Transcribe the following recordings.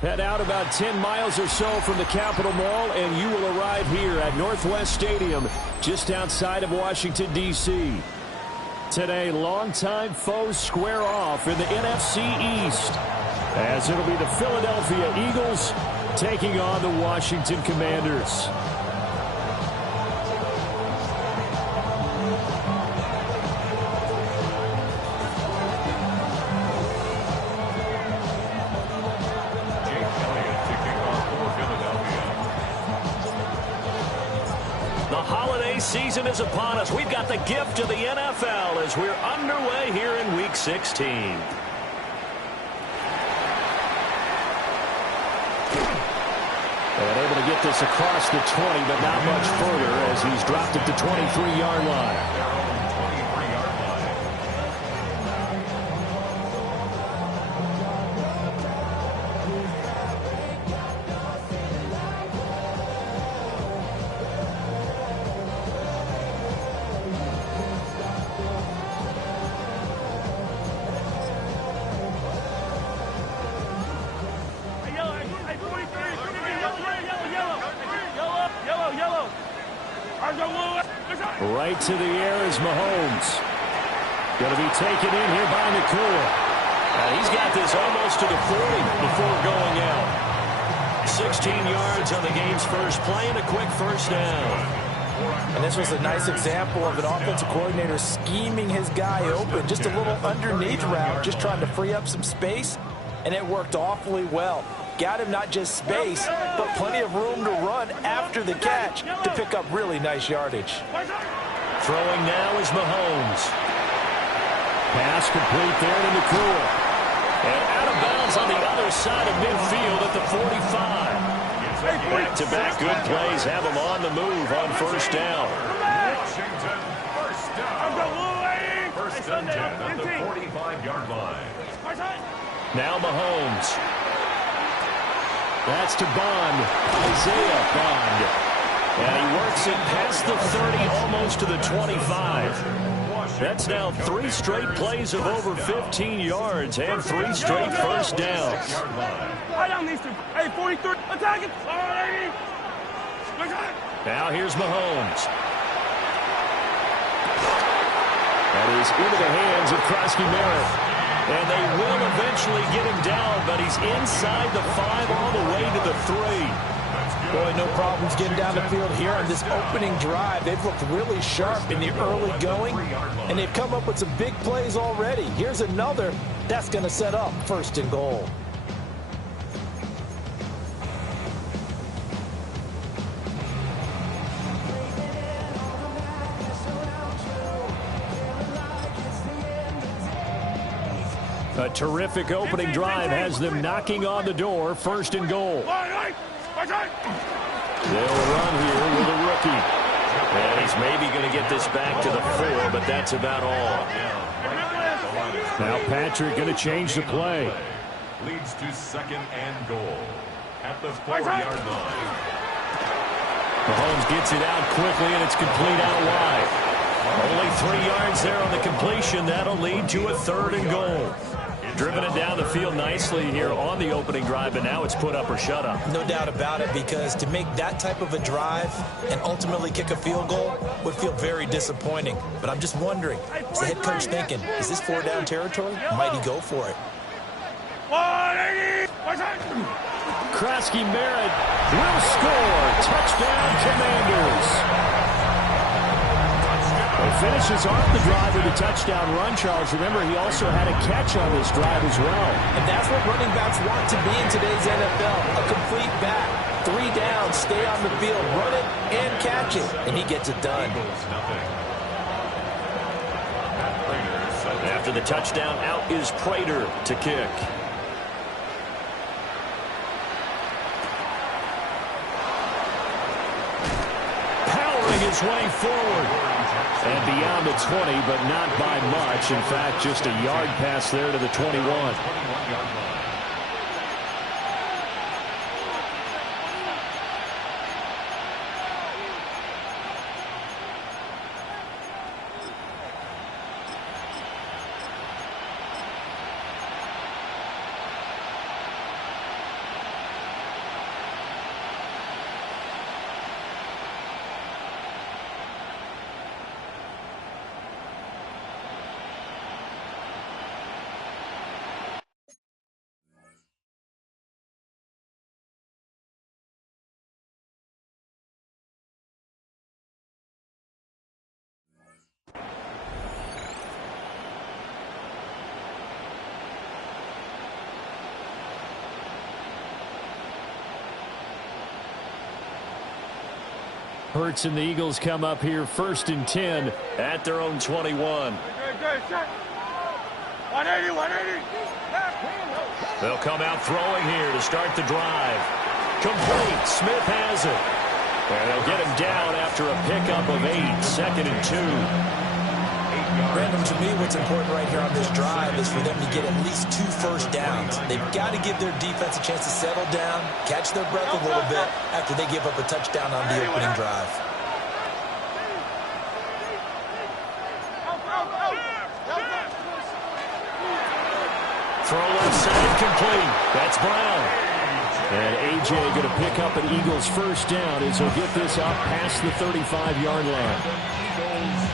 Head out about 10 miles or so from the Capitol Mall, and you will arrive here at Northwest Stadium, just outside of Washington, D.C. Today, longtime foes square off in the NFC East, as it'll be the Philadelphia Eagles taking on the Washington Commanders. Season is upon us. We've got the gift of the NFL as we're underway here in Week 16. And able to get this across the 20, but not much further as he's dropped at the 23-yard line. Right to the air is Mahomes. Going to be taken in here by McCool. He's got this almost to the 40 before going out. 16 yards on the game's first play and a quick first down. And this was a nice example of an offensive coordinator scheming his guy open. Just a little underneath route, just trying to free up some space, and it worked awfully well. Got him not just space, but plenty of room to run after the catch to pick up really nice yardage. Throwing now is Mahomes. Pass complete there to McCool. And out of bounds on the other side of midfield at the 45. Back-to-back good plays have him on the move on first down. First and 10 at the 45-yard line. Now Mahomes. That's to Bond. Isaiah Bond. And he works it past the 30, almost to the 25. That's now 3 straight plays of over 15 yards and 3 straight first downs. Hey, 43, attack it! Now here's Mahomes. That is into the hands of Krosky Merritt. And they will eventually get him down, but he's inside the 5 all the way to the 3. Boy, no problems getting down the field here on this opening drive. They've looked really sharp in the early going, and they've come up with some big plays already. Here's another that's going to set up first and goal. A terrific opening drive has them knocking on the door, first and goal. They'll run here with a rookie. And he's maybe going to get this back to the 4, but that's about all. Now Patrick going to change the play. Leads to second and goal at the 4-yard line. Mahomes gets it out quickly, and it's complete out wide. Only 3 yards there on the completion. That'll lead to a third and goal. Driven it down the field nicely here on the opening drive, and now it's put up or shut up. No doubt about it, because to make that type of a drive and ultimately kick a field goal would feel very disappointing. But I'm just wondering, is the head coach thinking, is this 4-down territory? Might he go for it? Krosky Merritt will score. Touchdown, Commanders. He finishes off the drive with a touchdown run, Charles. Remember, he also had a catch on this drive as well. And that's what running backs want to be in today's NFL. A complete back. 3 downs, stay on the field, run it, and catch it. And he gets it done. After the touchdown, out is Prater to kick. Powering his way forward. And beyond the 20, but not by much. In fact, just a yard pass there to the 21. Hurts and the Eagles come up here 1st and 10 at their own 21. 180. They'll come out throwing here to start the drive. Complete. Smith has it. And they'll get him down after a pickup of 8. 2nd and 2. Brandon, to me, what's important right here on this drive is for them to get at least 2 first downs. They've got to give their defense a chance to settle down, catch their breath a little bit after they give up a touchdown on the opening drive. Throw left side complete. That's Brown. And A.J. going to pick up an Eagles first down as he'll get this up past the 35-yard line.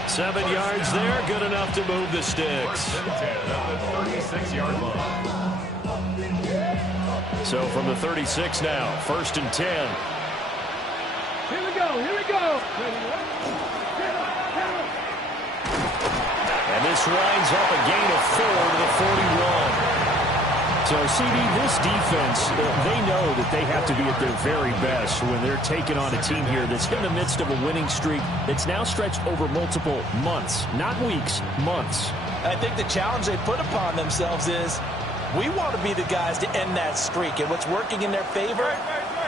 7 yards there, good enough to move the sticks. 36-yard line. So from the 36 now, 1st and 10. Here we go. And this winds up a gain of 4 to the 41. So, CD, this defense, they know that they have to be at their very best when they're taking on a team here that's in the midst of a winning streak that's now stretched over multiple months, not weeks, months. I think the challenge they put upon themselves is we want to be the guys to end that streak. And what's working in their favor?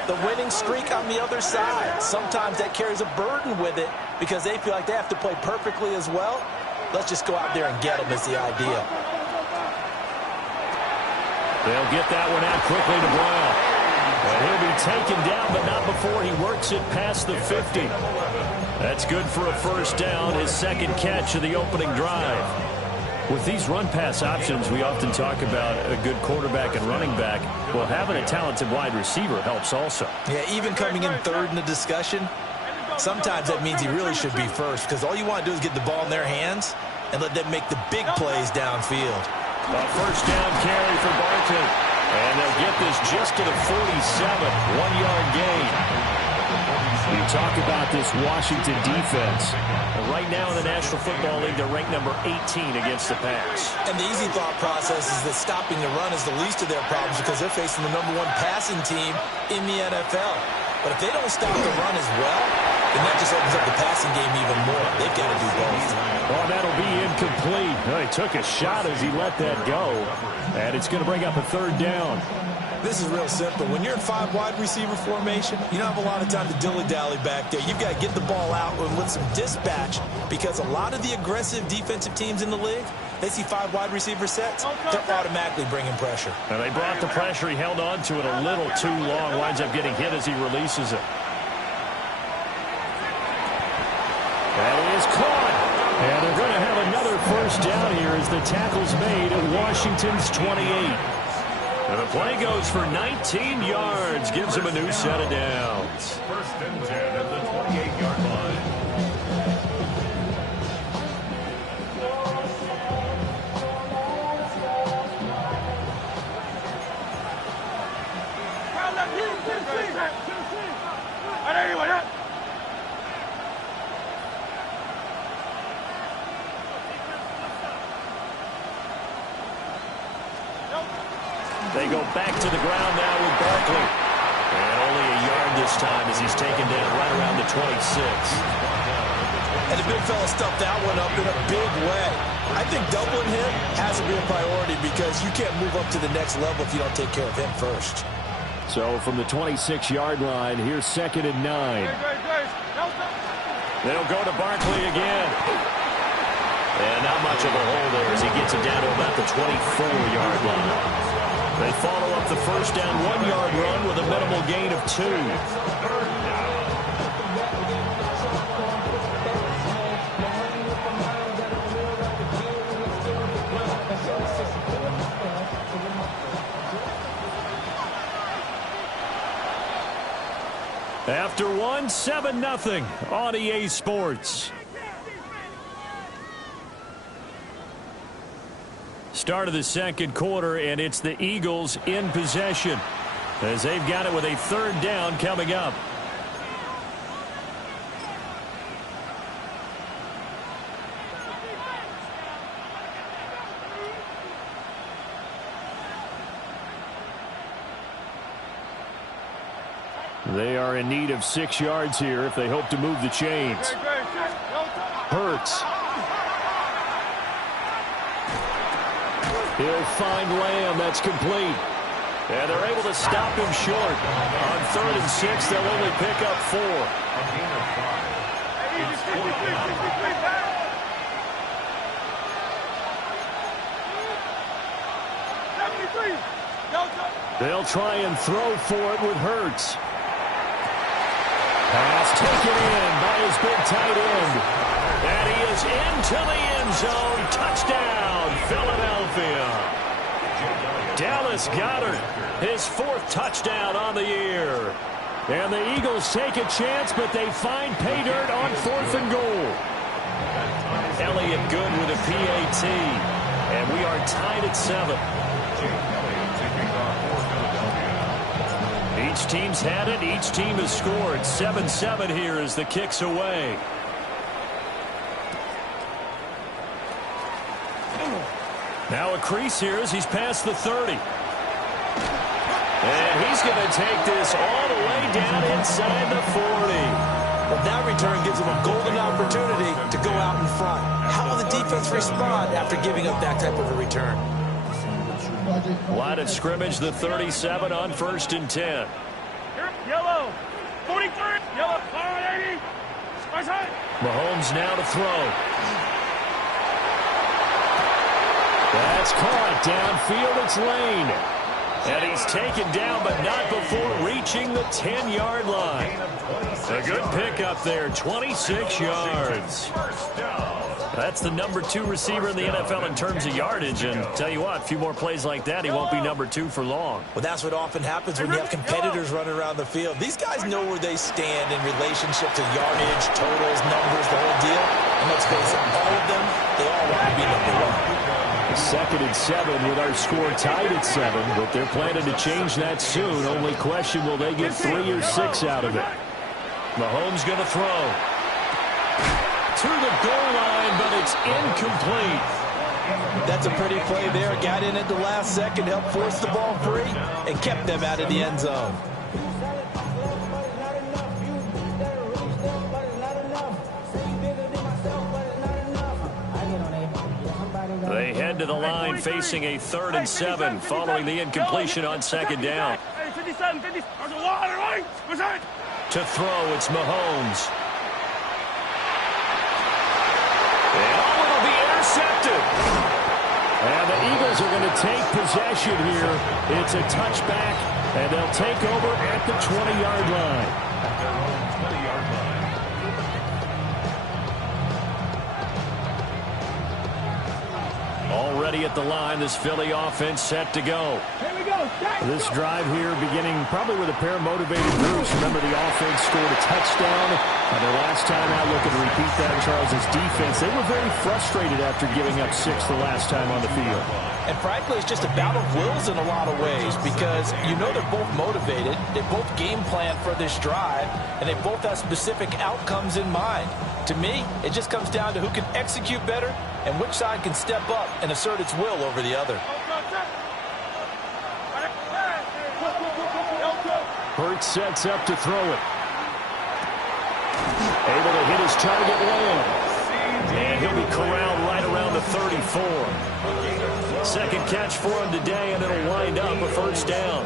The winning streak on the other side. Sometimes that carries a burden with it because they feel like they have to play perfectly as well. Let's just go out there and get them is the idea. They'll get that one out quickly to Brown. And he'll be taken down, but not before he works it past the 50. That's good for a first down, his 2nd catch of the opening drive. With these run-pass options, we often talk about a good quarterback and running back. Well, having a talented wide receiver helps also. Yeah, even coming in 3rd in the discussion, sometimes that means he really should be first because all you want to do is get the ball in their hands and let them make the big plays downfield. A first down carry for Barkley. And they'll get this just to the 47. 1-yard gain. You talk about this Washington defense. Right now in the National Football League, they're ranked number 18 against the pass. And the easy thought process is that stopping the run is the least of their problems because they're facing the #1 passing team in the NFL. But if they don't stop the run as well, then that just opens up the passing game even more. They've got to do both. Oh, that'll be incomplete. Well, he took a shot as he let that go. And it's going to bring up a 3rd down. This is real simple. When you're in 5 wide receiver formation, you don't have a lot of time to dilly-dally back there. You've got to get the ball out with some dispatch because a lot of the aggressive defensive teams in the league, they see 5 wide receiver sets, they're automatically bringing pressure. And they brought the pressure. He held on to it a little too long. Winds up getting hit as he releases it. That is caught. And they're going to have another first down here as the tackle's made at Washington's 28. And the play goes for 19 yards. Gives him a new set of downs. 1st and 10 at the 28-yard line. They go back to the ground now with Barkley. And only a yard this time as he's taken down right around the 26. And the big fella stuffed that one up in a big way. I think doubling him has to be a priority because you can't move up to the next level if you don't take care of him first. So from the 26-yard line, here's 2nd and 9. They'll go to Barkley again. And not much of a hole there as he gets it down to about the 24-yard line. They follow up the first down 1-yard run with a minimal gain of 2. After 7-0 on EA Sports. Start of the 2nd quarter, and it's the Eagles in possession as they've got it with a 3rd down coming up. They are in need of 6 yards here if they hope to move the chains. Hurts. He'll find Lamb. That's complete. And they're able to stop him short. On 3rd and 6, they'll only pick up 4. They'll try and throw for it with Hurts. Pass taken in by his big tight end. And he is into the end zone. Touchdown, Philadelphia. Dallas Goedert, his 4th touchdown on the year. And the Eagles take a chance, but they find pay dirt on 4th and goal. Elliott good with a PAT. And we are tied at 7. Each team's had it. Each team has scored. 7-7 here as the kick's away. Now a crease here as he's past the 30. And he's going to take this all the way down inside the 40. Well, that return gives them a golden opportunity to go out in front. How will the defense respond after giving up that type of a return? Line of scrimmage, the 37 on 1st and 10. Yellow. 43. Yellow. 80. Mahomes now to throw. That's caught downfield. It's Lane. And he's taken down, but not before reaching the 10-yard line. A good pickup there, 26 yards. That's the number 2 receiver in the NFL in terms of yardage. And tell you what, a few more plays like that, he won't be number 2 for long. Well, that's what often happens when you have competitors running around the field. These guys know where they stand in relationship to yardage, totals, numbers, the whole deal. And let's face it, all of them, they all want to be number 1. 2nd and 7 with our score tied at 7, but they're planning to change that soon. Only question, will they get 3 or 6 out of it? Mahomes going to throw. To the goal line, but it's incomplete. That's a pretty play there. Got in at the last second, helped force the ball free, and kept them out of the end zone. They head to the line facing a 3rd and 7 following the incompletion on 2nd down. To throw, it's Mahomes. And it'll be intercepted. And the Eagles are going to take possession here. It's a touchback, and they'll take over at the 20-yard line. Already at the line, this Philly offense set to go. This drive here beginning probably with a pair of motivated groups. Remember, the offense scored a touchdown. And their last time out, looking to repeat that, Charles' defense, they were very frustrated after giving up 6 the last time on the field. And frankly, it's just a battle of wills in a lot of ways because you know they're both motivated. They both game plan for this drive, and they both have specific outcomes in mind. To me, it just comes down to who can execute better and which side can step up and assert its will over the other. Hurts sets up to throw it. Able to hit his target Lamb. And he'll be corralled right around the 34. 2nd catch for him today, and it'll wind up a 1st down.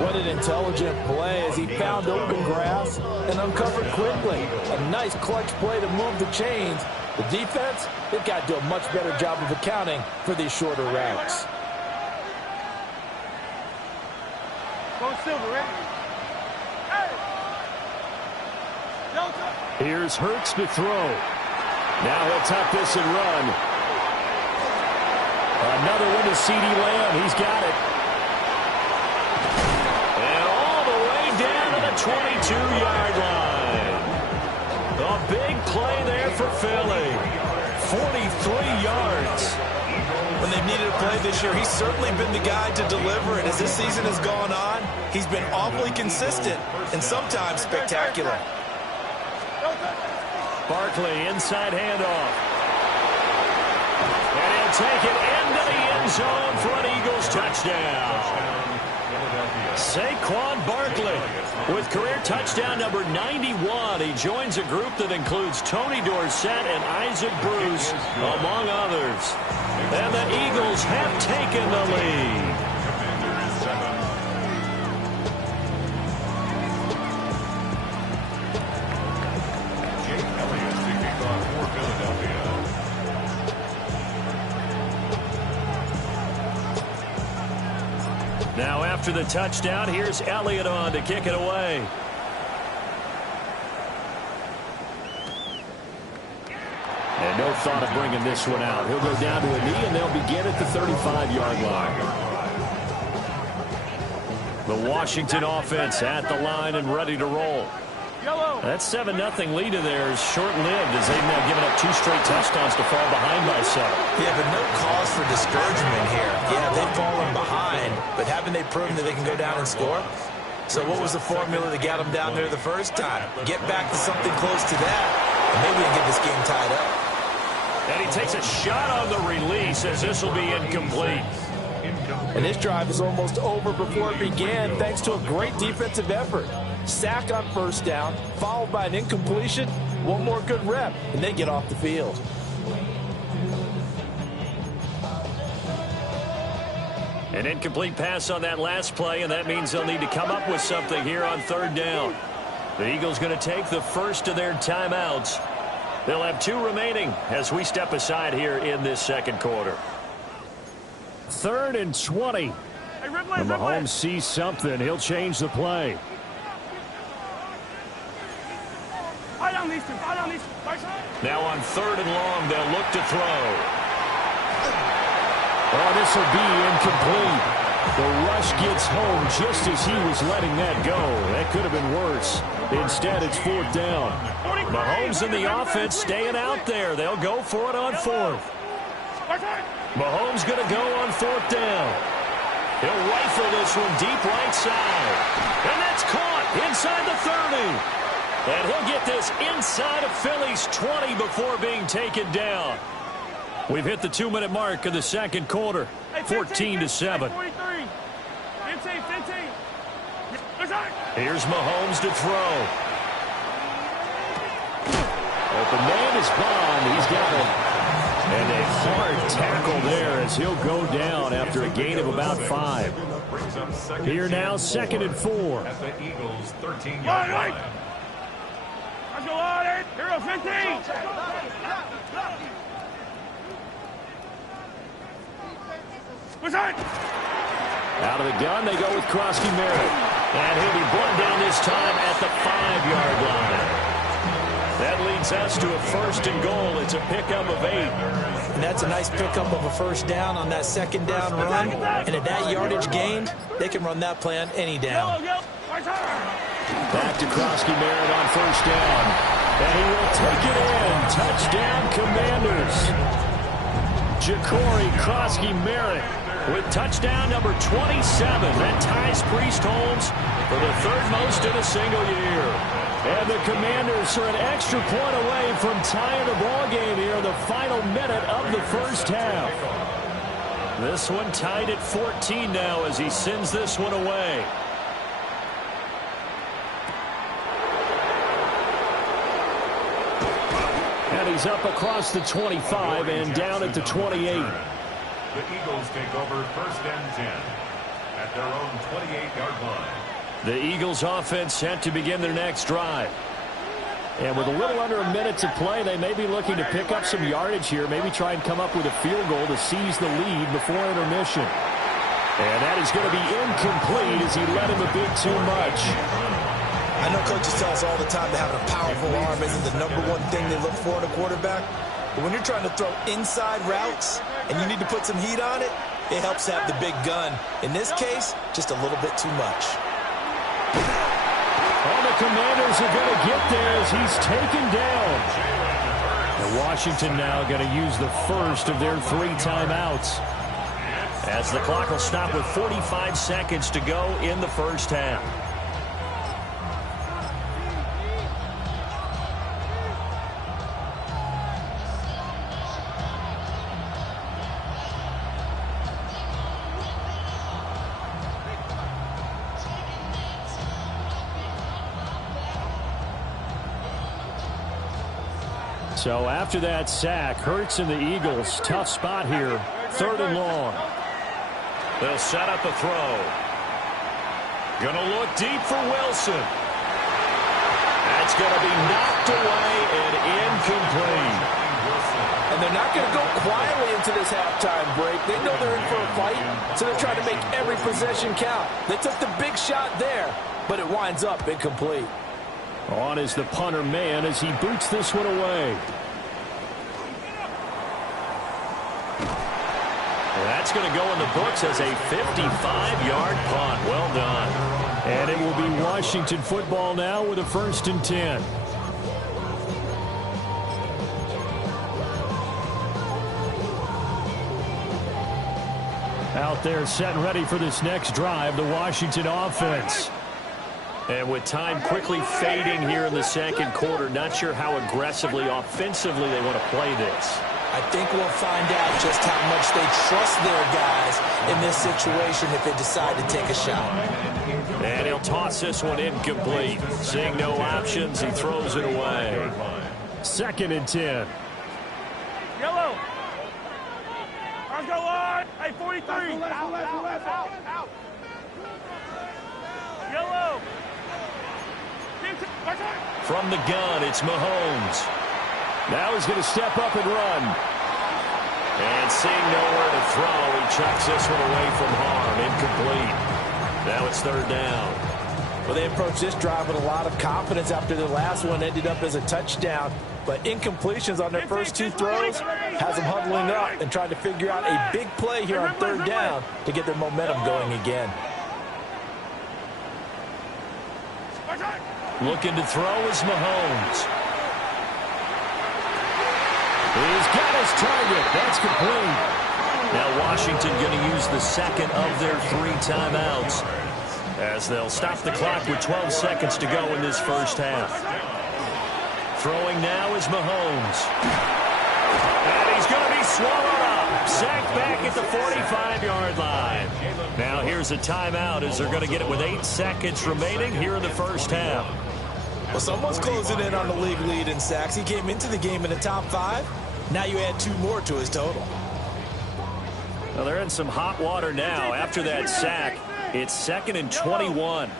What an intelligent play as he found open grass and uncovered quickly. A nice clutch play to move the chains. The defense, they've got to do a much better job of accounting for these shorter routes. Go Silver, ready? Here's Hurts to throw. Now he'll tuck this and run. Another one to C.D. Lamb. He's got it. And all the way down to the 22-yard line. A big play there for Philly. 43 yards. When they've needed a play this year, he's certainly been the guy to deliver it. As this season has gone on, he's been awfully consistent and sometimes spectacular. Barkley, inside handoff. And he'll take it into the end zone for an Eagles touchdown. Saquon Barkley with career touchdown number 91. He joins a group that includes Tony Dorsett and Isaac Bruce, among others. And the Eagles have taken the lead. Now after the touchdown, here's Elliott on to kick it away. And no thought of bringing this one out. He'll go down to a knee, and they'll begin at the 35-yard line. The Washington offense at the line and ready to roll. That 7-0 lead of theirs short-lived as they've now given up 2 straight touchdowns to fall behind by 7. Yeah, but no cause for discouragement here. Yeah, they've fallen behind, but haven't they proven that they can go down and score? So what was the formula that got them down there the first time? Get back to something close to that, and maybe we can get this game tied up. And he takes a shot on the release as this will be incomplete. And this drive is almost over before it began thanks to a great defensive effort. Sack on first down, followed by an incompletion, one more good rep, and they get off the field. An incomplete pass on that last play, and that means they'll need to come up with something here on 3rd down. The Eagles going to take the first of their timeouts. They'll have 2 remaining as we step aside here in this 2nd quarter. 3rd and 20. When Mahomes sees something, he'll change the play. Now on 3rd and long, they'll look to throw. Oh, this will be incomplete. The rush gets home just as he was letting that go. That could have been worse. Instead, it's 4th down. Mahomes and the offense staying out there. They'll go for it on 4th. Mahomes going to go on 4th down. He'll rifle this one deep right side. And that's caught inside the 30. And he'll get this inside of Philly's 20 before being taken down. We've hit the 2-minute mark of the 2nd quarter. 14-7. Here's Mahomes to throw. Open man is Bond. He's got it. And a hard tackle there as he'll go down after a gain of about 5. Here now, 2nd and 4. At the Eagles' 13-yard line. Let's go on it. Hero 15. What's that? Out of the gun, they go with Krosky Merritt. And he'll be brought down this time at the 5-yard line. That leads us to a 1st and goal. It's a pickup of 8. And that's a nice pickup of a 1st down on that 2nd down run. And at that yardage gained, they can run that play on any down. Back to Krosky Merritt on 1st down. And he will take it in. Touchdown, Commanders. Ja'Cory Krosky Merritt with touchdown number 27. That ties Priest Holmes for the 3rd most in a single year. And the Commanders are an extra point away from tying the ball game here in the final minute of the 1st half. This one tied at 14 now as he sends this one away. And he's up across the 25 and down at the 28. The Eagles take over 1st and 10 at their own 28-yard line. The Eagles offense set to begin their next drive. And with a little under a minute to play, they may be looking to pick up some yardage here, maybe try and come up with a field goal to seize the lead before intermission. And that is going to be incomplete as he led him a bit too much. I know coaches tell us all the time that having a powerful arm isn't the #1 thing they look for in a quarterback. But when you're trying to throw inside routes and you need to put some heat on it, it helps to have the big gun. In this case, just a little bit too much. All the Commanders are going to get there as he's taken down. And Washington now going to use the first of their 3 timeouts. As the clock will stop with 45 seconds to go in the 1st half. So after that sack, Hurts and the Eagles, tough spot here, 3rd and long. They'll set up a throw. Gonna look deep for Wilson. That's gonna be knocked away and incomplete. And they're not going to go quietly into this halftime break. They know they're in for a fight, so they're trying to make every possession count. They took the big shot there, but it winds up incomplete. On is the punter man as he boots this one away. That's going to go in the books as a 55-yard punt. Well done. And it will be Washington football now with a 1st and 10. Out there set and ready for this next drive, the Washington offense. And with time quickly fading here in the 2nd quarter, not sure how aggressively, offensively they want to play this. I think we'll find out just how much they trust their guys in this situation if they decide to take a shot. And he'll toss this one incomplete. Seeing no options, he throws it away. 2nd and 10. Yellow. Let's go on. Hey, 43. Out. Yellow. From the gun, it's Mahomes. Now he's going to step up and run. And seeing nowhere to throw, he chucks this one away from harm. Incomplete. Now it's 3rd down. Well, they approached this drive with a lot of confidence after their last one ended up as a touchdown. But incompletions on their first 2 throws has them huddling up and trying to figure out a big play here on 3rd down to get their momentum going again. Looking to throw is Mahomes. He's got his target. That's complete. Now Washington going to use the 2nd of their 3 timeouts as they'll stop the clock with 12 seconds to go in this first half. Throwing now is Mahomes. And he's going to be swallowed up. Sacked back at the 45-yard line. Now here's a timeout as they're going to get it with 8 seconds remaining here in the first half. Well, someone's closing in on the league lead in sacks. He came into the game in the top 5. Now you add 2 more to his total. Well, they're in some hot water now. After that sack, it's 2nd and 21.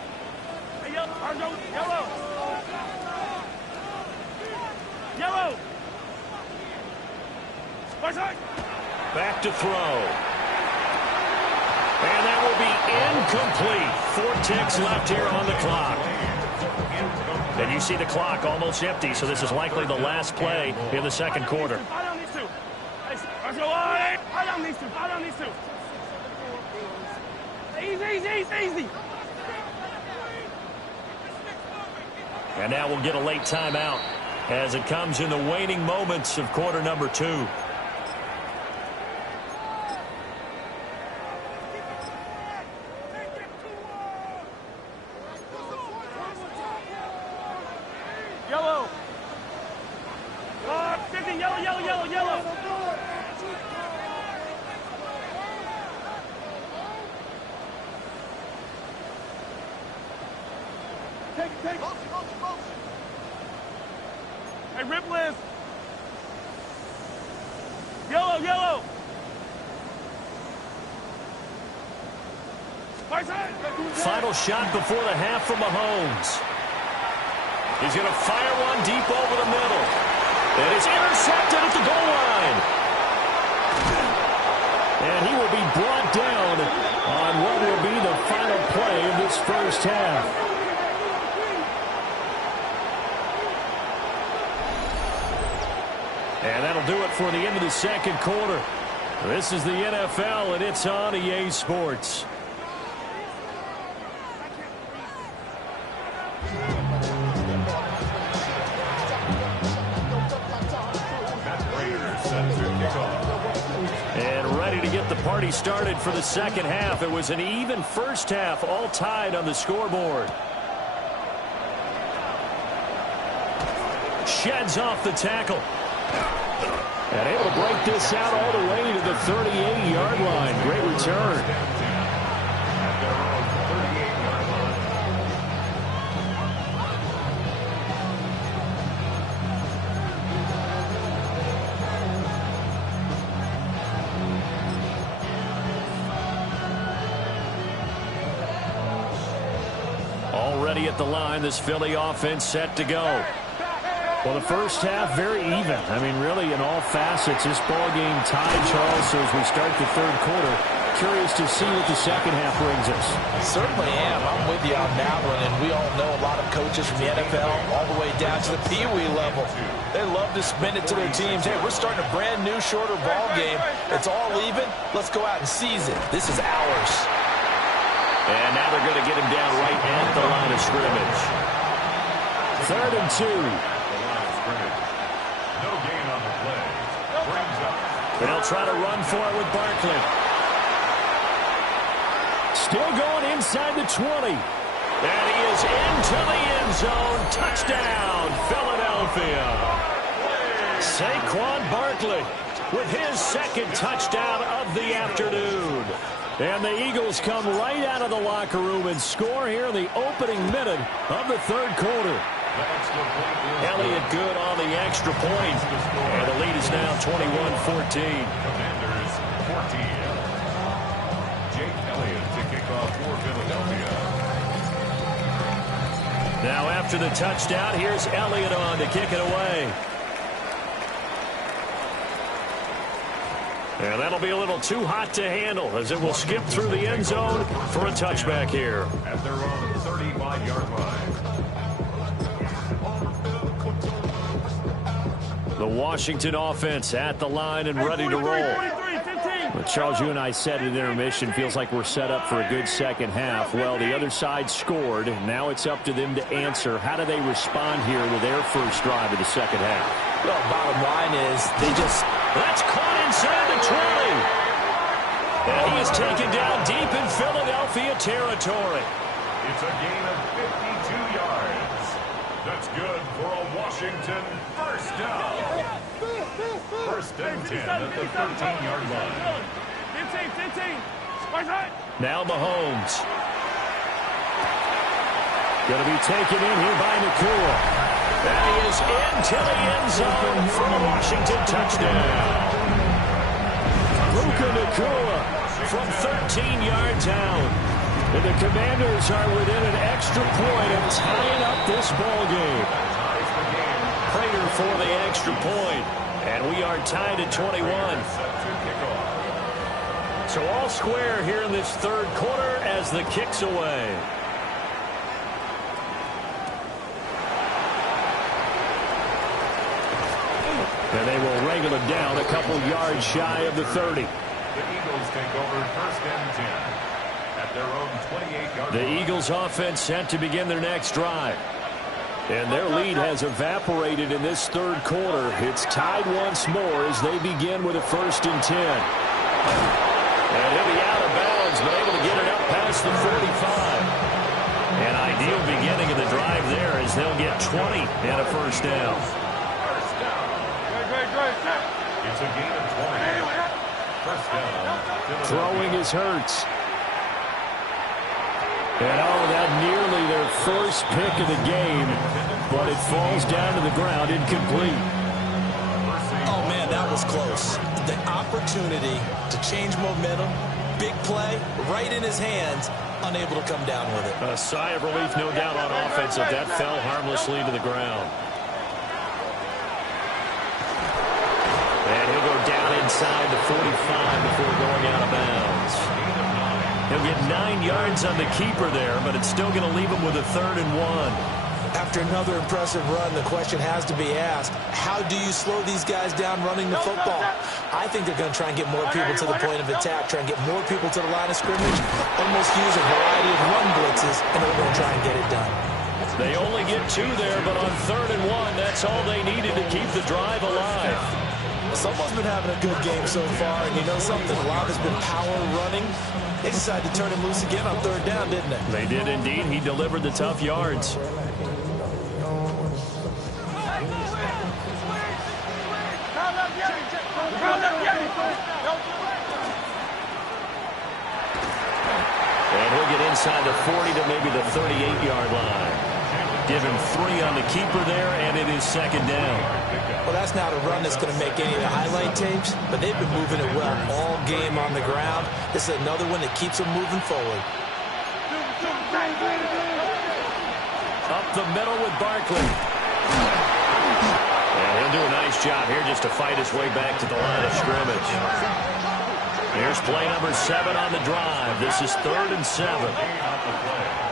Yellow. Back to throw. And that will be incomplete. 4 ticks left here on the clock. And you see the clock almost empty, so this is likely the last play in the 2nd quarter. Easy. And now we'll get a late timeout as it comes in the waning moments of quarter number 2. Yellow. 50, yellow. Take. Hey, Ripless. Yellow. Final shot before the half from Mahomes. He's going to fire one deep over the middle. And it's intercepted at the goal line. And he will be brought down on what will be the final play of this first half. And that'll do it for the end of the 2nd quarter. This is the NFL, and it's on EA Sports. And ready to get the party started for the 2nd half. It was an even first half, all tied on the scoreboard. Sheds off the tackle. And able to break this out all the way to the 38-yard line. Great return. Already at the line, this Philly offense set to go. Well, the first half, very even. I mean, really, in all facets, this ball game tied, Charles. So as we start the third quarter, curious to see what the second half brings us. Certainly am. I'm with you on that one. And we all know a lot of coaches from the NFL all the way down to the Pee-wee level. They love to spin it to their teams. Hey, we're starting a brand new, shorter ball game. It's all even. Let's go out and seize it. This is ours. And now they're going to get him down right at the line of scrimmage. 3rd and 2. No gain on the play. Brings up. They'll try to run for it with Barkley. Still going inside the 20. And he is into the end zone. Touchdown, Philadelphia. Saquon Barkley with his second touchdown of the afternoon. And the Eagles come right out of the locker room and score here in the opening minute of the third quarter. Elliott good on the extra point. And the lead is now 21-14. Commanders 14. Jake Elliott to kick off for Philadelphia. Now after the touchdown, here's Elliott on to kick it away. And that'll be a little too hot to handle as it will skip through the end zone for a touchback here. At their own 35-yard line. The Washington offense at the line and ready to roll. But Charles, you and I said at intermission, feels like we're set up for a good second half. Well, the other side scored. Now it's up to them to answer. How do they respond here with their first drive of the second half? Well, bottom line is they just... That's caught inside the 20. And he is taken down deep in Philadelphia territory. It's a gain of 52 yards. That's good for a Washington first down. First and 10 at the 13-yard line. 15. Now Mahomes. Going to be taken in here by Nakua. And he is into the end zone for a Washington touchdown. Luka Nakua From 13 yards out. And the Commanders are within an extra point of tying up this ball game. Prater for the extra point. And we are tied at 21. So all square here in this third quarter as the kick's away. And they will wrangle him down a couple yards shy of the 30. The Eagles take over first and 10 at their own 28-yard line. The Eagles offense set to begin their next drive. And their lead has evaporated in this third quarter. It's tied once more as they begin with a first and 10. And he'll be out of bounds, but able to get it up past the 45. An ideal beginning of the drive there as they'll get 20 and a first down. It's a gain of 20. First down. Throwing is Hurts. And that nearly their first pick of the game, but it falls down to the ground incomplete. Oh, man, that was close. The opportunity to change momentum, big play, right in his hands, unable to come down with it. A sigh of relief, no doubt, on offense if that fell harmlessly to the ground. And he'll go down inside the 45 before going out of bounds. He'll get 9 yards on the keeper there, but it's still going to leave him with a 3rd and 1. After another impressive run, the question has to be asked, how do you slow these guys down running the football? I think they're going to try and get more people to the point of attack, try and get more people to the line of scrimmage, almost use a variety of run blitzes in order to try and get it done. They only get 2 there, but on 3rd and 1, that's all they needed to keep the drive alive. Someone's been having a good game so far, and you know something? A lot has been power running. They decided to turn him loose again on 3rd down, didn't they? They did indeed. He delivered the tough yards. And he'll get inside the 40 to maybe the 38-yard line. Give him 3 on the keeper there, and it is 2nd down. Well, that's not a run that's going to make any of the highlight tapes, but they've been moving it well all game on the ground. This is another one that keeps them moving forward. Up the middle with Barkley. And he'll do a nice job here just to fight his way back to the line of scrimmage. Here's play number 7 on the drive. This is 3rd and 7.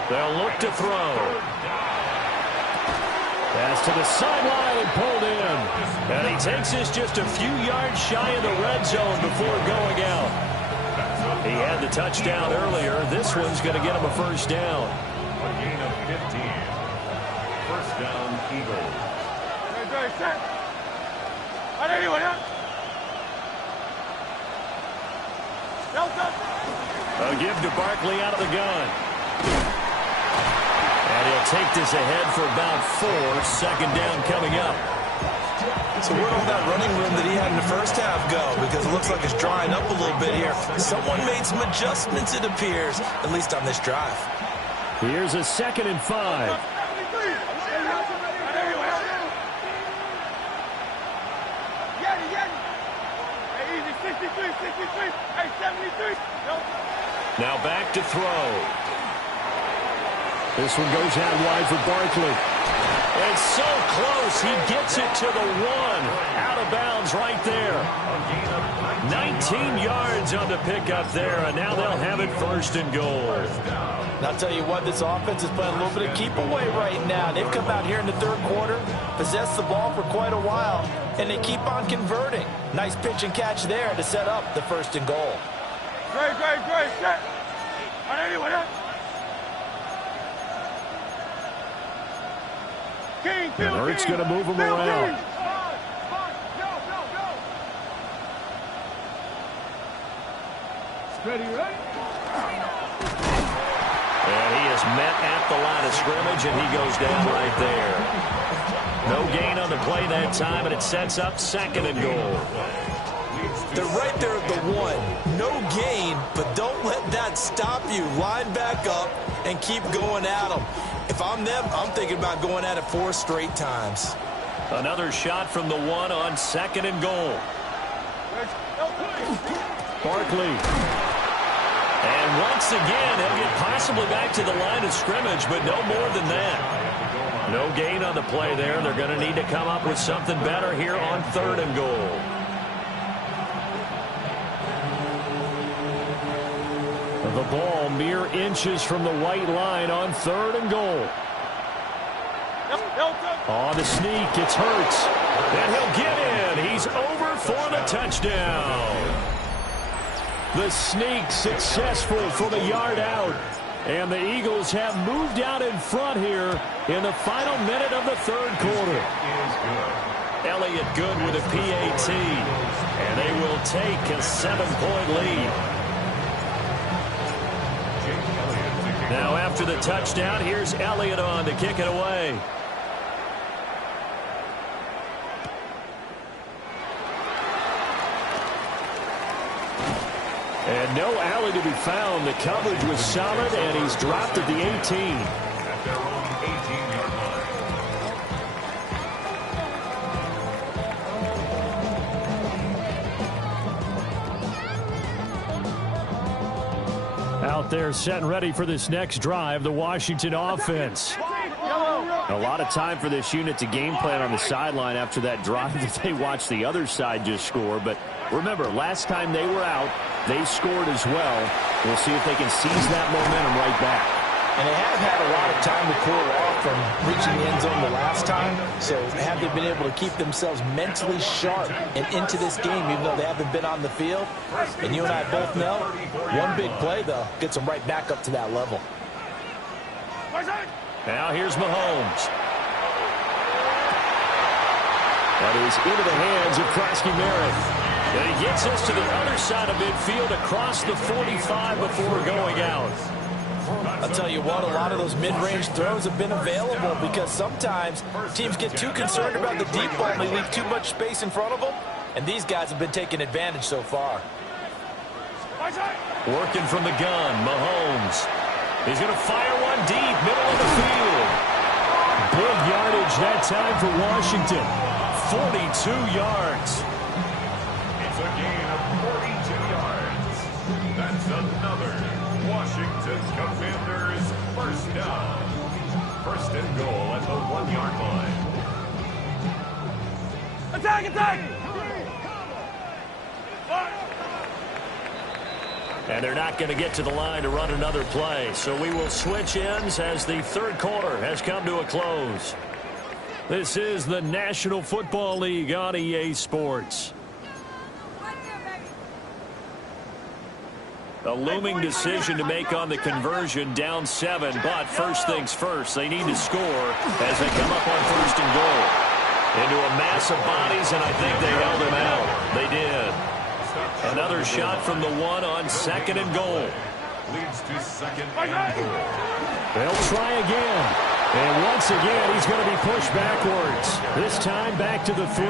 They'll look to throw. Pass to the sideline and pulled in. And he takes this just a few yards shy of the red zone before going out. He had the touchdown earlier. This one's going to get him a first down. A gain of 15. First down, Eagles. A give to Barkley out of the gun. And he'll take this ahead for about 4. Second down coming up. So where did that running room that he had in the first half go? Because it looks like it's drying up a little bit here. Someone made some adjustments, it appears, at least on this drive. Here's a 2nd and 5. Now back to throw. This one goes out wide for Barkley. It's so close. He gets it to the 1. Out of bounds right there. 19 yards on the pickup there, and now they'll have it 1st and goal. And I'll tell you what, this offense is playing a little bit of keep away right now. They've come out here in the 3rd quarter, possessed the ball for quite a while, and they keep on converting. Nice pitch and catch there to set up the 1st and goal. Great. Set. And Hurts going to move him around. Ready? And he is met at the line of scrimmage, and he goes down right there. No gain on the play that time, and it sets up 2nd and goal. They're right there at the 1. No gain, but don't let that stop you. Line back up and keep going at them. If I'm them, I'm thinking about going at it 4 straight times. Another shot from the 1 on 2nd and goal. Barkley. And once again, he'll get possibly back to the line of scrimmage, but no more than that. No gain on the play there. They're going to need to come up with something better here on 3rd and goal. The ball mere inches from the white line on 3rd and goal. On the sneak, it's Hurts. And he'll get in. He's over for the touchdown. The sneak successful from a yard out. And the Eagles have moved out in front here in the final minute of the 3rd quarter. Elliott good with a PAT. And they will take a 7-point lead. Now after the touchdown, here's Elliott on to kick it away. And no alley to be found. The coverage was solid, and he's dropped at the 18. At their own 18-yard line. Out there set and ready for this next drive, the Washington offense. A lot of time for this unit to game plan on the sideline after that drive that they watched the other side just score. But remember, last time they were out, they scored as well. We'll see if they can seize that momentum right back. And they have had a lot of time to cool off from reaching the end zone the last time. So have they been able to keep themselves mentally sharp and into this game, even though they haven't been on the field? And you and I both know, one big play, though, gets them right back up to that level. Now here's Mahomes. That is into the hands of Krosky Merritt. And he gets us to the other side of midfield across the 45 before going out. I'll tell you what, a lot of those mid-range throws have been available because sometimes teams get too concerned about the deep ball and they leave too much space in front of them. And these guys have been taking advantage so far. Working from the gun, Mahomes. He's going to fire one deep, middle of the field. Big yardage that time for Washington. 42 yards. It's a gain of 42 yards. That's another Washington Commanders first down. First and goal at the 1-yard line. Attack, attack! And they're not going to get to the line to run another play. So we will switch ends as the third quarter has come to a close. This is the National Football League on EA Sports. A looming decision to make on the conversion, down 7. But first things first, they need to score as they come up on first and goal. Into a mass of bodies, and I think they held him out. They did. Another shot from the 1 on second and goal. Leads to second and goal. They'll try again. And once again, he's going to be pushed backwards. This time back to the 3.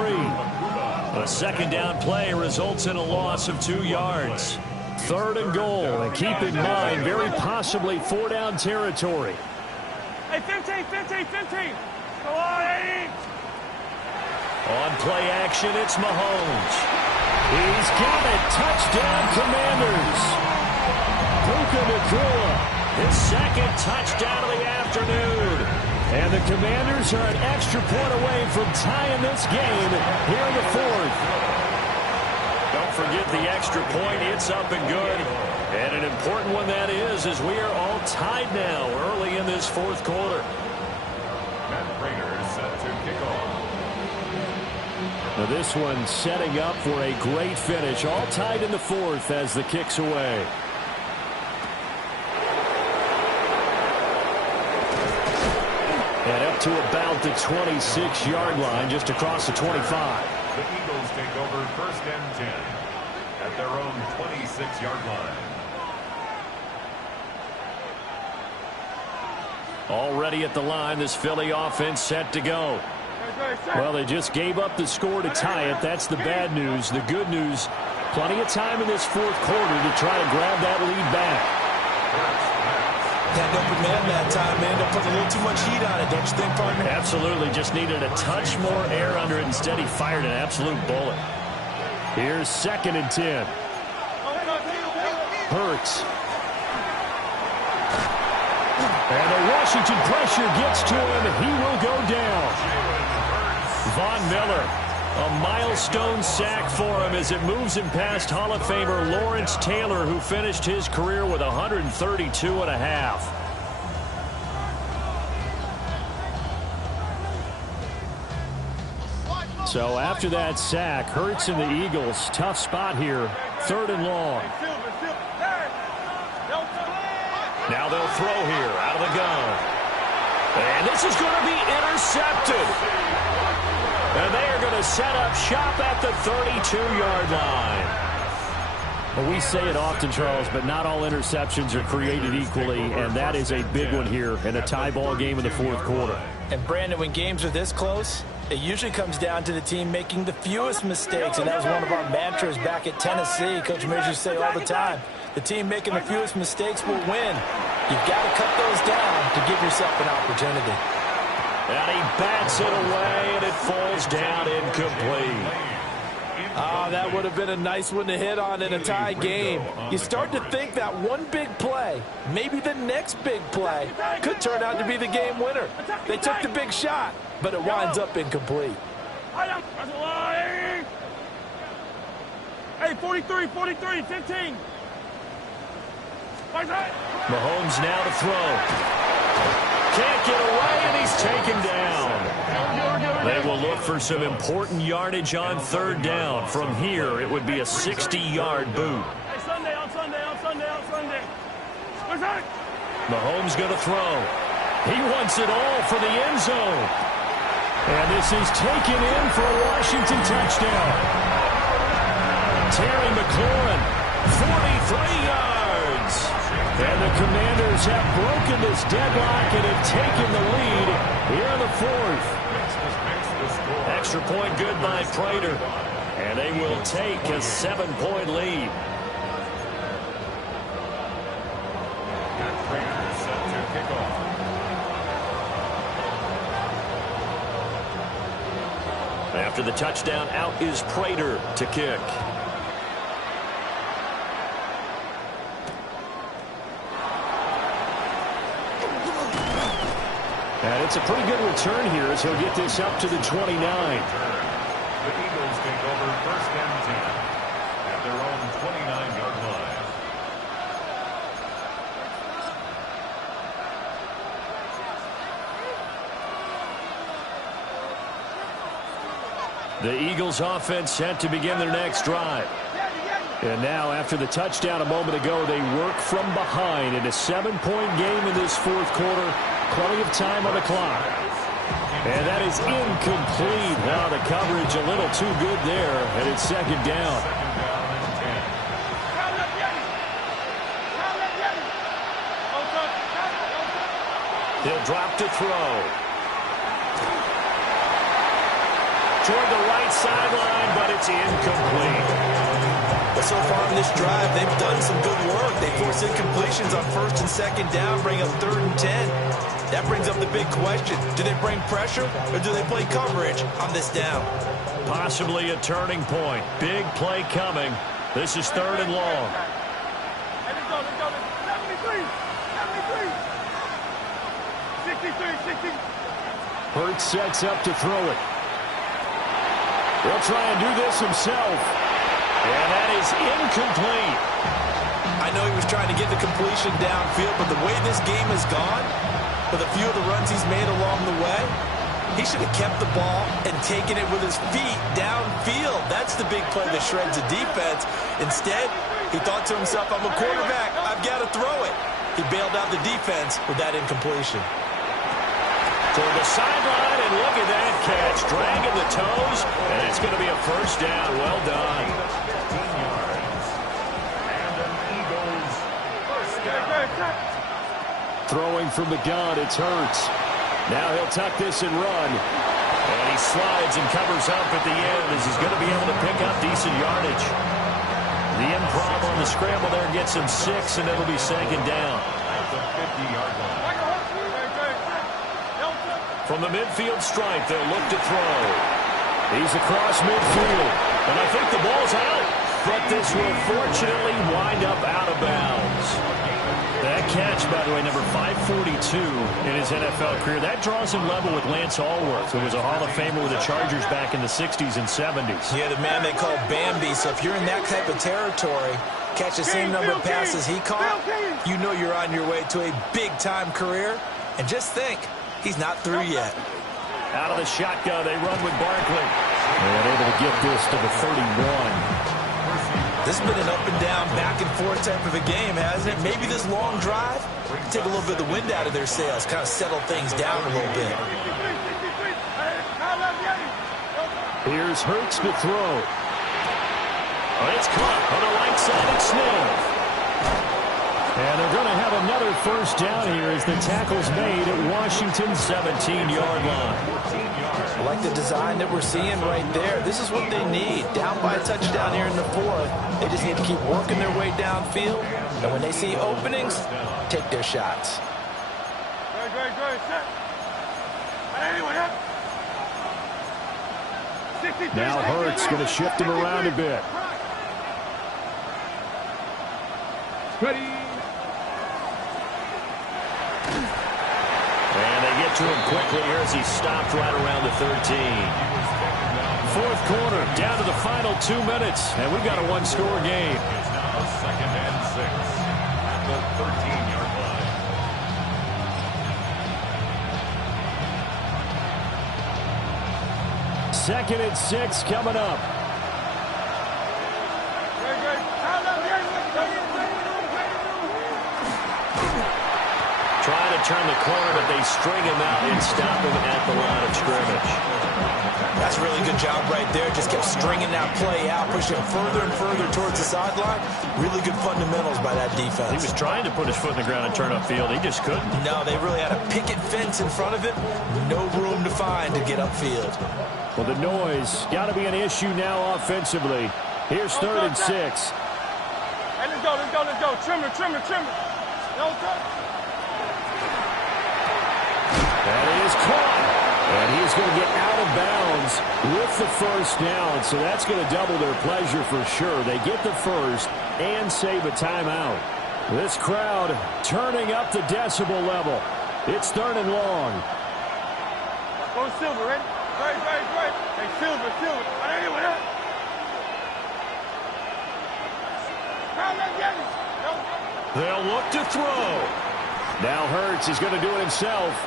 A second down play results in a loss of 2 yards. Third and goal. And keep in mind, very possibly 4-down territory. Hey, 15, 15, 15. Go on, 80. On play action, it's Mahomes. He's got it. Touchdown, Commanders. Puka Nacua, His second touchdown of the afternoon. and the Commanders are an extra point away from tying this game here in the 4th. Don't forget the extra point. It's up and good. And an important one that is, as we are all tied now early in this 4th quarter. Matt Prater is set to kick off. Now this one setting up for a great finish. All tied in the 4th as the kick's away. And up to about the 26-yard line, just across the 25. The Eagles take over first and 10 at their own 26-yard line. Already at the line, this Philly offense set to go. Well, they just gave up the score to tie it. That's the bad news. The good news, plenty of time in this 4th quarter to try to grab that lead back. That open man that time, man, to put a little too much heat on it, don't you think, partner? Absolutely. Just needed a touch more air under it. Instead, he fired an absolute bullet. Here's 2nd and 10. Hurts. And the Washington pressure gets to him. He will go down. Von Miller, a milestone sack for him as it moves him past Hall of Famer Lawrence Taylor, who finished his career with 132.5. So after that sack, Hurts and the Eagles, tough spot here, 3rd and long. Now they'll throw here out of the gun. And this is going to be intercepted. And they are going to set up shop at the 32-yard line. Well, we say it often, Charles, but not all interceptions are created equally, and that is a big one here in a tie ball game in the 4th quarter. And, Brandon, when games are this close, it usually comes down to the team making the fewest mistakes, and that was one of our mantras back at Tennessee. Coach Mears used to say all the time, the team making the fewest mistakes will win. You've got to cut those down to give yourself an opportunity. And he bats it away, and it falls down incomplete. That would have been a nice one to hit on in a tie game. You start to think that one big play, maybe the next big play, could turn out to be the game winner. They took the big shot, but it winds up incomplete. Hey, 43, 43, 15. Mahomes now to throw. Can't get away, and he's taken down. They will look for some important yardage on 3rd down. From here, it would be a 60-yard boot. Hey, Sunday, on Sunday, on Sunday, on Sunday. Mahomes going to throw. He wants it all for the end zone. And this is taken in for a Washington touchdown. Terry McLaurin, 43 yards. And the Commanders have broken this deadlock and have taken the lead here in the 4th. Extra point good by Prater. And they will take a 7-point lead. Matt Prater is set to kick off. After the touchdown, out is Prater to kick. And it's a pretty good return here as he'll get this up to the 29. The Eagles take over first and 10 at their own 29-yard line. The Eagles offense set to begin their next drive. And now, after the touchdown a moment ago, they work from behind in a 7-point game in this fourth quarter. Plenty of time on the clock. And that is incomplete. Now the coverage a little too good there, and it's second down. He'll drop to throw. Toward the right sideline, but it's incomplete. But so far in this drive, they've done some good work. They force incompletions on first and second down, bring up 3rd and 10. That brings up the big question. Do they bring pressure or do they play coverage on this down? Possibly a turning point. Big play coming. This is 3rd and long. Let's go. 73. 63. Hurts sets up to throw it. He'll try and do this himself. And that is incomplete. I know he was trying to get the completion downfield, but the way this game has gone, with a few of the runs he's made along the way, he should have kept the ball and taken it with his feet downfield. That's the big play that shreds a defense. Instead, he thought to himself, I'm a quarterback. I've got to throw it. He bailed out the defense with that incompletion. Toward the sideline, and look at that catch. Dragging the toes, and it's going to be a first down. Well done. 15 yards. And an Eagles first down. Throwing from the gun, it's Hurts. Now he'll tuck this and run. And he slides and covers up at the end as he's going to be able to pick up decent yardage. The improv on the scramble there gets him 6, and it'll be second down. At the 50-yard line. From the midfield stripe, they'll look to throw. He's across midfield, and I think the ball's out. But this will fortunately wind up out of bounds. That catch, by the way, number 542 in his NFL career. That draws him level with Lance Allworth, who was a Hall of Famer with the Chargers back in the 60s and 70s. Yeah, the man they call Bambi. So if you're in that type of territory, catch the same number of passes he caught, you know you're on your way to a big-time career. And just think, he's not through yet. Out of the shotgun, they run with Barkley. And able to get this to the 31. This has been an up-and-down, back-and-forth type of a game, hasn't it? Maybe this long drive, take a little bit of the wind out of their sails, kind of settle things down a little bit. Here's Hurts to throw. Oh, it's caught on the right side of Smith. And they're going to have another first down here as the tackle's made at Washington's 17-yard line. I like the design that we're seeing right there. This is what they need. Down by a touchdown here in the fourth. They just need to keep working their way downfield. And when they see openings, take their shots. Good. Set. Now Hurts going to shift him around a bit. Ready. And they get to him quickly here as he stopped right around the 13. Fourth quarter, down to the final 2 minutes, and we've got a one-score game. It's now 2nd and 6 at the 13-yard line. 2nd and 6 coming up. Trying to turn the corner, but they string him out and stop him at the line of scrimmage. That's a really good job right there. Just kept stringing that play out, pushing him further and further towards the sideline. Really good fundamentals by that defense. He was trying to put his foot in the ground and turn upfield. He just couldn't. No, they really had a picket fence in front of him. No room to find to get upfield. Well, the noise got to be an issue now offensively. Here's 3rd and 6. Hey, let's go. Trimmer. No touch. That is caught. And he's going to get out of bounds with the first down. So that's going to double their pleasure for sure. They get the first and save a timeout. This crowd turning up the decibel level. It's 3rd and long. Go Silver, ready? Right. Hey, Silver. I don't know that. They'll look to throw. Now Hurts is going to do it himself.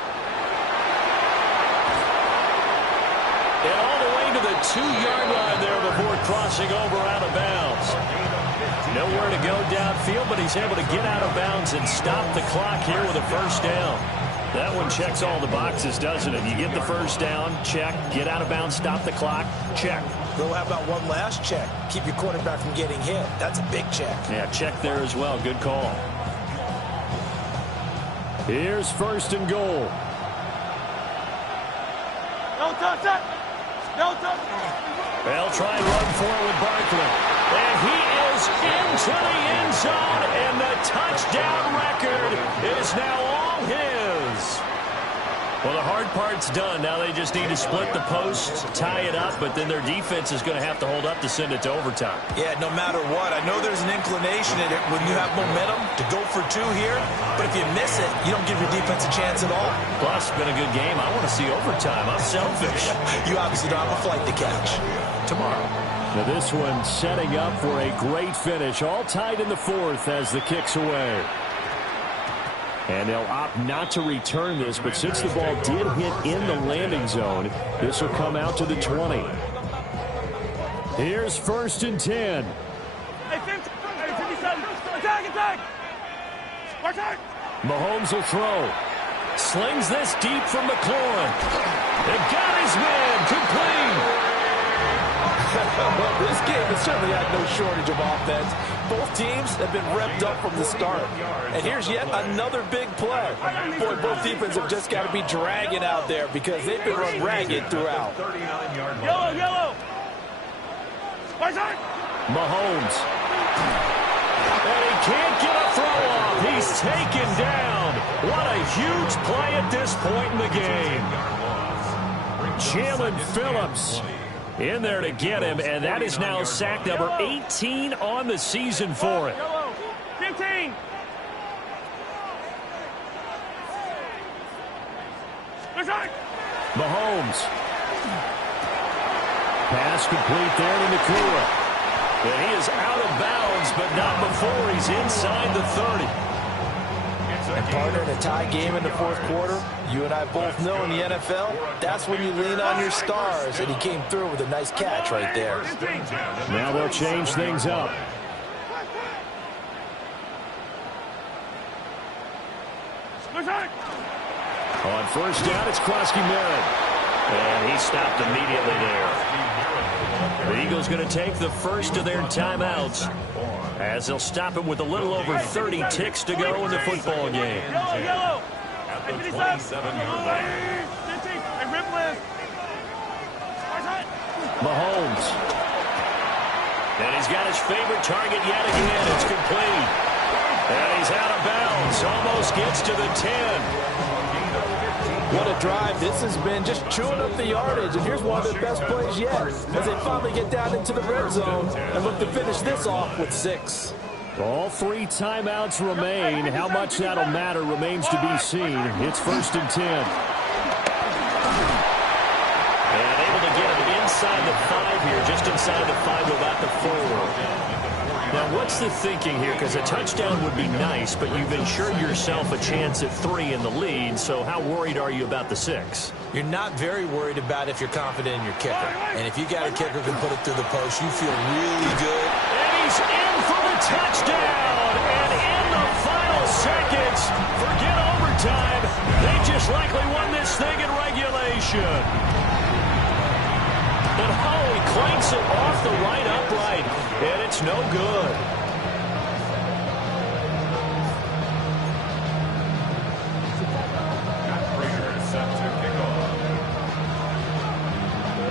And all the way to the 2-yard line there before crossing over out of bounds. Nowhere to go downfield, but he's able to get out of bounds and stop the clock here with a first down. That one checks all the boxes, doesn't it? You get the first down, check. Get out of bounds, stop the clock, check. Well, how about one last check? Keep your quarterback from getting hit. That's a big check. Yeah, check there as well. Good call. Here's first and goal. No touch it. They'll try and run for it with Barkley. And he is into the end zone, and the touchdown record is now all his. Well, the hard part's done. Now they just need to split the posts, tie it up, but then their defense is going to have to hold up to send it to overtime. Yeah, no matter what. I know there's an inclination in it when you have momentum to go for 2 here, but if you miss it, you don't give your defense a chance at all. Plus, it's been a good game. I want to see overtime. I'm selfish. You obviously don't have a flight to catch. Tomorrow. Now this one setting up for a great finish. All tied in the 4th as the kick's away. And they'll opt not to return this, but since the ball did hit in the landing zone, this will come out to the 20. Here's first and 10. Hey, 57. Attack. Mahomes will throw. Slings this deep from McLaurin. It got his man complete. Well, this game has certainly had no shortage of offense. Both teams have been revved up from the start. And here's yet another big play. Boy, both defenses have just got to be dragging out there because they've been run ragged throughout. Yellow. Mahomes. And he can't get a throw off. He's taken down. What a huge play at this point in the game. Jalen Phillips in there to get him, and that is now sack number 18 on the season for it. 15. Mahomes. Pass complete there to Nakua. And he is out of bounds, but not before he's inside the 30. And partner, in a tie game in the 4th quarter, you and I both know in the NFL, that's when you lean on your stars, and he came through with a nice catch right there. Now they'll change things up. On first down, it's Krosky-Merritt. And he stopped immediately there. The Eagles going to take the first of their timeouts as they'll stop it with a little over 30 ticks to go in the football game. Yellow. At the 27-yard line. Mahomes. And he's got his favorite target yet again. It's complete. And he's out of bounds. Almost gets to the 10. What a drive. This has been just chewing up the yardage. And here's one of their best plays yet as they finally get down into the red zone and look to finish this off with 6. All 3 timeouts remain. How much that'll matter remains to be seen. It's first and 10. And able to get him inside the 5 here, just inside the 5 without the 4. Now, what's the thinking here? Because a touchdown would be nice, but you've ensured yourself a chance at 3 in the lead, so how worried are you about the 6? You're not very worried about if you're confident in your kicker. And if you got a kicker who can put it through the post, you feel really good. And he's in for the touchdown! And in the final seconds, forget overtime, they just likely won this thing in regulation. But he clanks it off the right upright, and it's no good.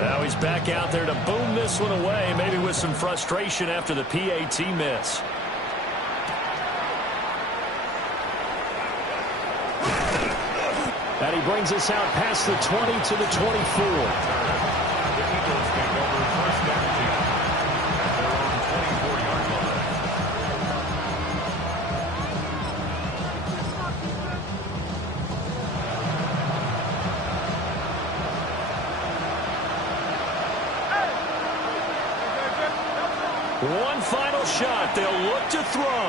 Now he's back out there to boom this one away, maybe with some frustration after the PAT miss. And he brings us out past the 20 to the 24. One final shot. They'll look to throw.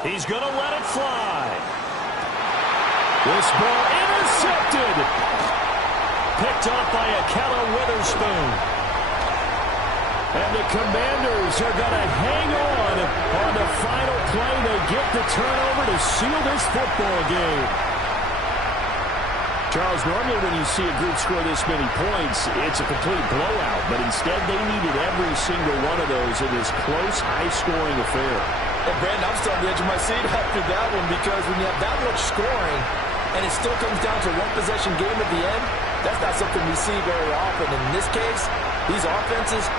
He's going to let it fly. This ball intercepted. Picked off by Akella Witherspoon. And the Commanders are going to hang on the final play. They get the turnover to seal this football game. Charles, normally when you see a group score this many points, it's a complete blowout. But instead, they needed every single one of those in this close, high-scoring affair. And Brandon, I'm still on the edge of my seat after that one, because when you have that much scoring and it still comes down to one-possession game at the end, that's not something we see very often. In this case, these offenses,